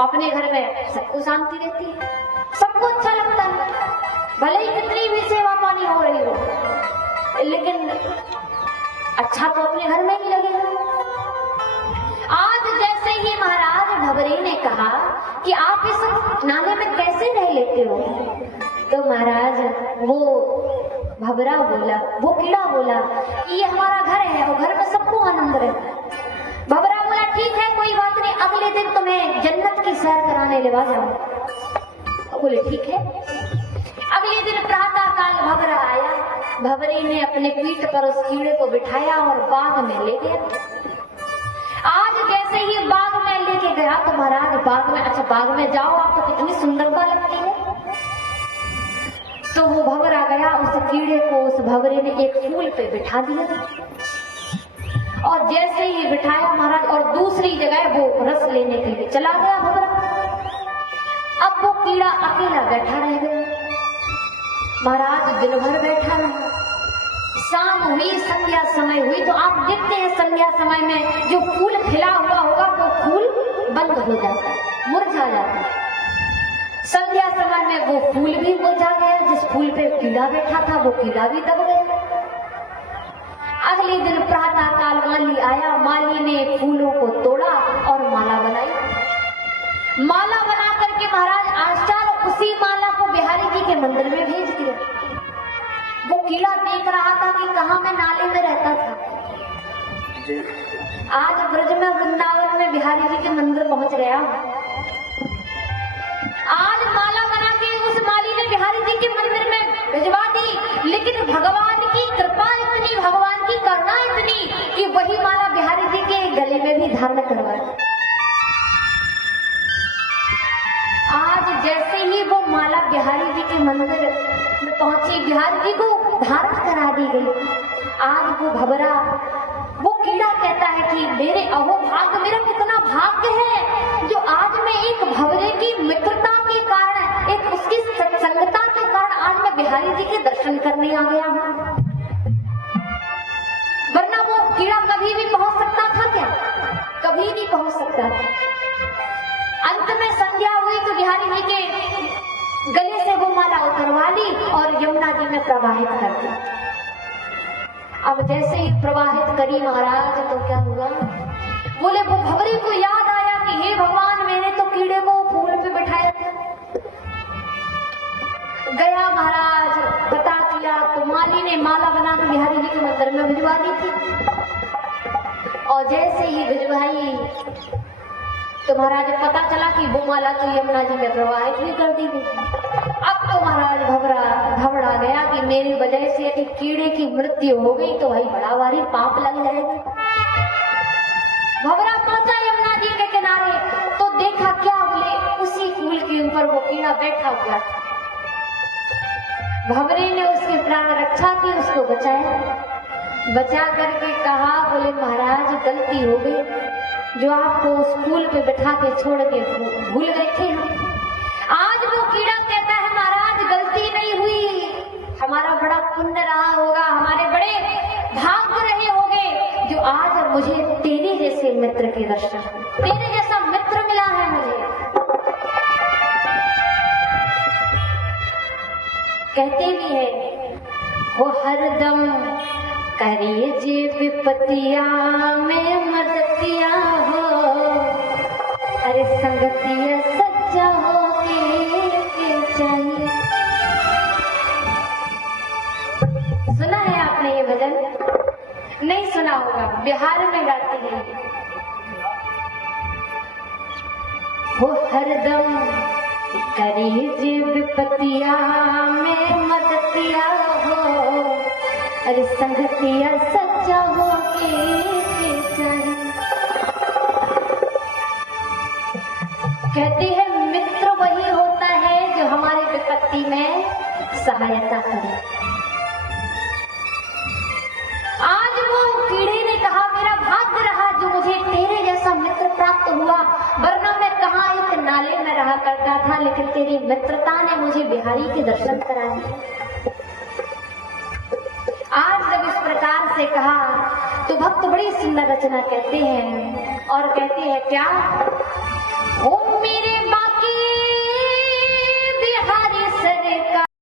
अपने घर में सबको शांति रहती है, सबको अच्छा लगता है, भले ही कितनी भी सेवा पानी हो रही हो, लेकिन अच्छा तो अपने घर में ही लगेगा। आज जैसे ही महाराज भंवरे ने कहा कि आप इस नाले में कैसे रह लेते हो, तो महाराज वो भंवरा बोला, वो कीड़ा बोला कि ये हमारा घर है और घर में सबको आनंद रहता है। भंवरा बोला ठीक है कोई बात नहीं, अगले दिन तुम्हें जन्नत की सैर कराने ले जाऊं। बोले ठीक है। अगले दिन प्रातः काल भंवरा आया, भंवरे ने अपने पीठ पर उस कीड़े को बिठाया और बाग में ले गया। आज जैसे ही बाग में लेके गया तो महाराज बाग में, अच्छा बाग में जाओ आपको कितनी सुंदरता लगती है, तो वो भंवरा गया, उस कीड़े को उस भंवरे ने एक फूल पे बिठा दिया और जैसे ही बिठाया महाराज और दूसरी जगह वो रस लेने के लिए चला गया भंवरा। अब वो कीड़ा अकेला बैठा रह गया। महाराज दिन भर बैठा रहा, शाम हुई, संध्या समय हुई, तो आप देखते हैं संध्या समय में जो फूल खिला हुआ होगा वो फूल बंद हो जाता है, मुरझा जाता है। संध्या समय में वो फूल भी मुरझा गया, जिस फूल पे कीड़ा बैठा था वो कीड़ा भी दब गया। अगले दिन प्रातः काल माली आया, माली ने फूलों को तोड़ा और माला बनाई। माला बना करके महाराज आचार्य उसी माला को बिहारी जी के मंदिर में भेज दिया। वो कीड़ा देख रहा था कि कहाँ मैं नाले में रहता था, आज ब्रज में वृंदावन में बिहारी जी के मंदिर पहुंच गया। आज माला बना के उस माली ने बिहारी जी के मंदिर में भिजवा दी, लेकिन भगवान की कृपा इतनी, भगवान की करुणा इतनी कि वही माला बिहारी जी के गले में भी धारण करवाई। आज जैसे ही वो माला बिहारी जी के मंदिर में पहुंची, बिहारी जी को धारण करा दी गई। आज वो भंवरा, वो कीड़ा कहता है कि मेरे अहो भाग्य, मेरा कितना भाग्य है जो आज मैं एक भंवरे की मित्रता के कारण, एक उसकी सत्संगता के कारण आज मैं बिहारी जी के दर्शन करने आ गया हूँ। वरना वो कीड़ा कभी भी पहुंच सकता था क्या? कभी नहीं पहुंच सकता था। अंत में संध्या हुई तो बिहारी जी के गले से वो माला उतरवा ली और यमुना जी में प्रवाहित कर दी। अब जैसे ही प्रवाहित करी महाराज तो क्या हुआ, बोले वो भंवरे को याद आया कि हे भगवान, मैंने तो कीड़े को फूल पे बिठाया था। गया महाराज, पता किया तो माली ने माला बना के बिहारी जी के मंदिर में भिजवा दी थी और जैसे ही भिजवाई तो महाराज पता चला कि वो माला तो यमुना जी में प्रवाहित भी कर दी गई। अब तो महाराज घबरा गया कि मेरी वजह से यदि कीड़े की मृत्यु हो गई तो भाई बड़ा भारी पाप लग जाएगा। भंवरा पहुंचा यमुना जी के किनारे तो देखा क्या, बोले उसी फूल के ऊपर वो कीड़ा बैठा हुआ। भंवरे ने उसकी प्राण रक्षा की, उसको बचाया, बचा करके कहा, बोले महाराज गलती हो गई जो आपको उस फूल पे बैठा के छोड़ के भूल गए थे। आज वो कीड़ा कहता है महाराज गलती नहीं हुई, हमारा बड़ा पुण्य रहा होगा, हमारे बड़े भाग्य रहे होंगे जो आज मुझे तेरे जैसे मित्र के दर्शन, तेरे जैसा मित्र मिला है मुझे। कहते भी है वो हरदम करिए जे विपतिया में मदतिया हो, अरे संगतिया सच्चा हो के चाहिए। सुना है आपने ये भजन? नहीं सुना होगा, बिहार में गाते हैं। वो हरदम करिए जे विपतिया में मदतिया हो, अरे संगतिया सच्चा हो के चाहिए। कहती है मित्र वही होता है जो हमारे विपत्ति में सहायता करे। आज वो कीड़े ने कहा मेरा भाग्य रहा जो मुझे तेरे जैसा मित्र प्राप्त हुआ, वरना मैं कहाँ एक नाले में रहा करता था, लेकिन तेरी मित्रता ने मुझे बिहारी के दर्शन कराए। आज जब इस प्रकार से कहा तो भक्त बड़ी सुंदर रचना कहते हैं और कहते हैं क्या,